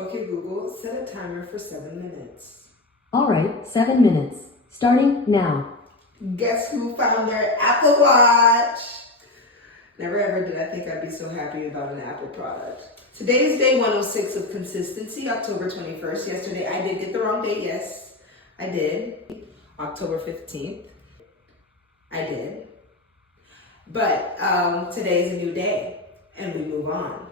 Okay, Google, set a timer for 7 minutes. All right, 7 minutes. Starting now. Guess who found their Apple Watch? Never ever did I think I'd be so happy about an Apple product. Today is day 106 of consistency, October 21st. Yesterday I did get the wrong date, yes, I did. October 15th, I did. But today is a new day and we move on.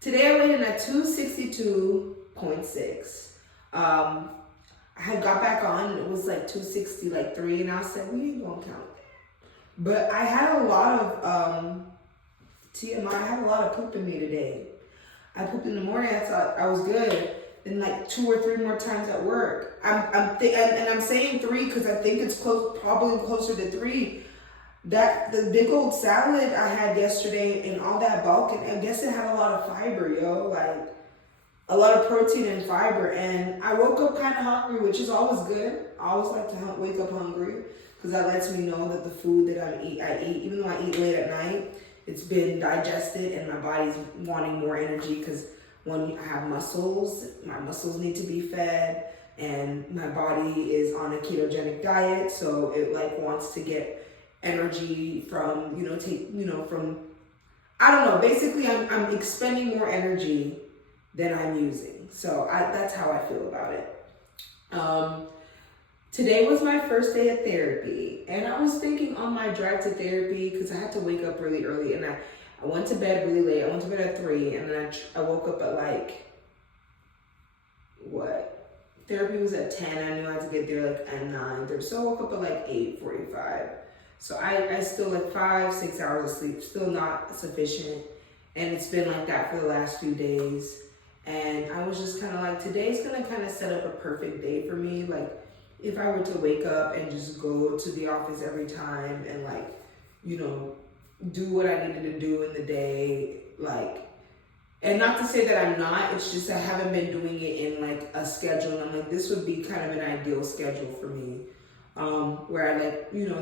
Today I weighed in at 262.6. I had got back on, it was like 260.3, and I said, we ain't gonna count. But I had a lot of TMI, I had a lot of poop in me today. I pooped in the morning, I thought I was good. Then like 2 or 3 more times at work. I'm saying 3 because I think it's probably closer to 3. The big old salad I had yesterday and all that bulk, and I guess it had a lot of fiber, like a lot of protein and fiber. And I woke up kind of hungry, which is always good. I always like to wake up hungry because that lets me know that the food that I eat, even though I eat late at night, it's been digested and my body's wanting more energy because when I have muscles, my muscles need to be fed, and my body is on a ketogenic diet, so it like wants to get energy from, from, I don't know, basically I'm expending more energy than I'm using. So that's how I feel about it. Today was my first day of therapy, and I was thinking on my drive to therapy, because I had to wake up really early, and I went to bed really late. I went to bed at 3, and then I woke up at therapy was at 10. I knew I had to get there at 9:30, so I woke up at 8:45. So I still 5-6 hours of sleep, still not sufficient. And it's been like that for the last few days. And I was just kind of like, today's gonna kind of set up a perfect day for me. Like if I were to wake up and just go to the office every time and do what I needed to do in the day, and not to say that I'm not, it's just I haven't been doing it in a schedule. And I'm like, this would be kind of an ideal schedule for me. Where I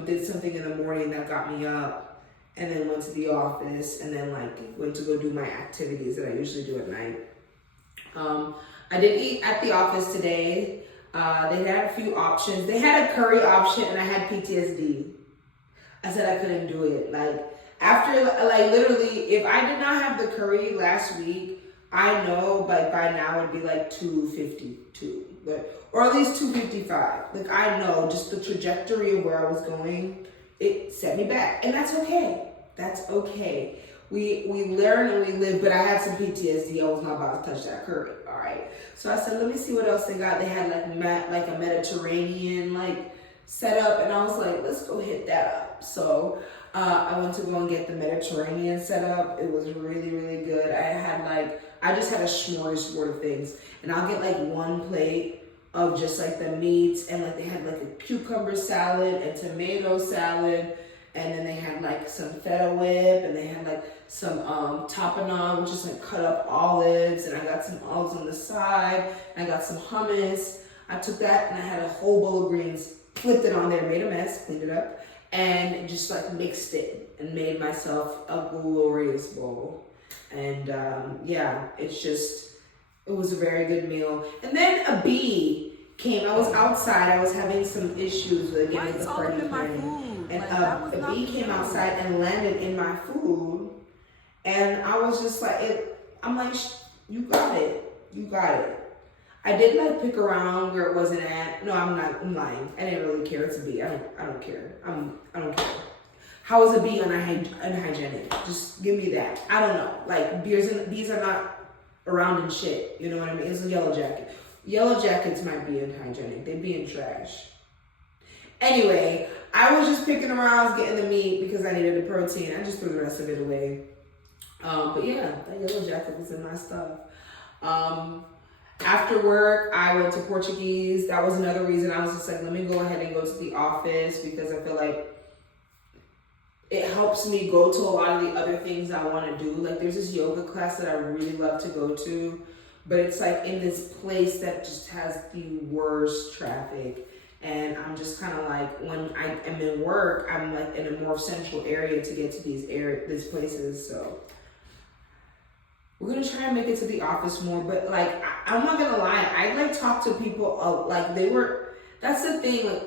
did something in the morning that got me up, and then went to the office, and then went to go do my activities that I usually do at night. I did eat at the office today. They had a few options. They had a curry option, and I had PTSD. I said I couldn't do it. After literally, if I did not have the curry last week, I know by now it'd be 252. Or at least 255. I know just the trajectory of where I was going, it set me back. And that's okay. That's okay. We learn and we live, but I had some PTSD. I was not about to touch that curry. All right. So I said, let me see what else they got. They had a Mediterranean setup, and I was like, let's go hit that up. So I went to go and get the Mediterranean setup. It was really, really good. I just had a smorgasbord of things, and I'll get 1 plate of just the meats, and they had a cucumber salad and tomato salad, and then they had some feta whip, and they had some tapenade, which is cut up olives, and I got some olives on the side, and I got some hummus. I took that and I had a whole bowl of greens, flipped it on there, made a mess, cleaned it up, and just mixed it and made myself a glorious bowl. And it was a very good meal. And then a bee came. I was outside. I was having some issues with getting the party planning. And a bee came outside and landed in my food. And I was just I'm like, you got it. You got it. I did pick around where it wasn't at. No, I'm lying. I didn't really care. It's a bee. I don't care. I don't care. How is a bee unhygienic? Just give me that. I don't know. Bees are not around in shit. You know what I mean? It's a yellow jacket. Yellow jackets might be unhygienic. They be in trash. Anyway, I was just picking around. I was getting the meat because I needed the protein. I just threw the rest of it away. But yeah, that yellow jacket was in my stuff. After work, I went to Portuguese. That was another reason I was just let me go ahead and go to the office, because I feel it helps me go to a lot of the other things I want to do. There's this yoga class that I really love to go to, but it's in this place that just has the worst traffic. And I'm just kind of when I am in work, I'm in a more central area to get to these places. So We're gonna try and make it to the office more, but like I'm not gonna lie, I like talk to people like they were. That's the thing. Like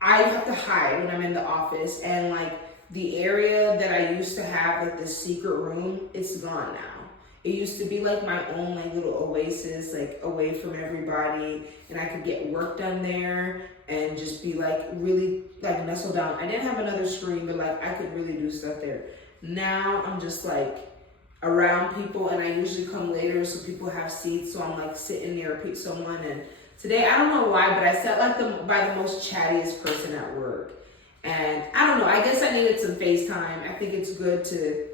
I have to hide when I'm in the office, and like the area that I used to have, like the secret room, it's gone now. It used to be like my own like little oasis, like away from everybody, and I could get work done there and just be like really like nestled down. I didn't have another screen, but like I could really do stuff there. Now I'm just like around people, and I usually come later so people have seats, so I'm like sitting near someone. And today, I don't know why, but I sat like by the most chattiest person at work. And I don't know, I guess I needed some FaceTime. I think it's good to,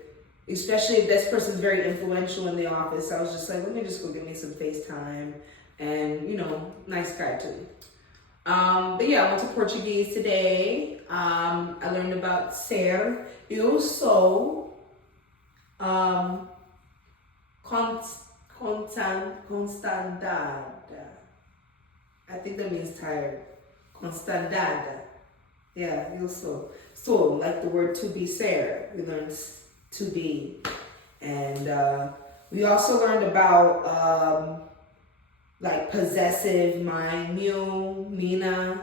especially if this person's very influential in the office. I was just like, let me just go get me some FaceTime. And you know, nice guy too. But yeah, I went to Portuguese today. I learned about ser, eu sou, constandada. I think that means tired. Constandada. Yeah, eu sou. So, like the word to be ser, we learned to be. And we also learned about like possessive, mine, meu, mina,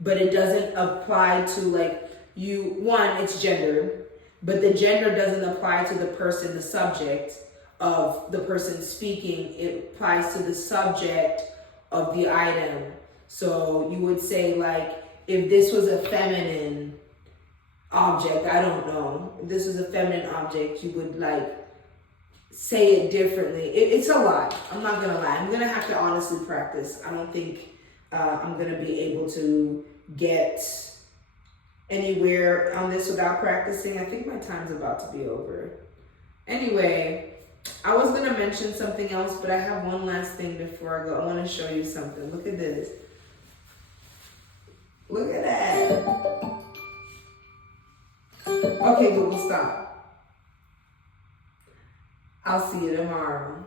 but it doesn't apply to like you. One, it's gendered, but the gender doesn't apply to the person, the subject of the person speaking. It applies to the subject of the item. So you would say like, if this was a feminine object, I don't know, if this was a feminine object, you would like say it differently. It's a lot. I'm not gonna lie. I'm gonna have to honestly practice. I don't think I'm gonna be able to get anywhere on this without practicing. I think my time's about to be over. Anyway, I was gonna mention something else, but I have one last thing before I go. I want to show you something. Look at this. Look at that. Okay, Google, stop. I'll see you tomorrow.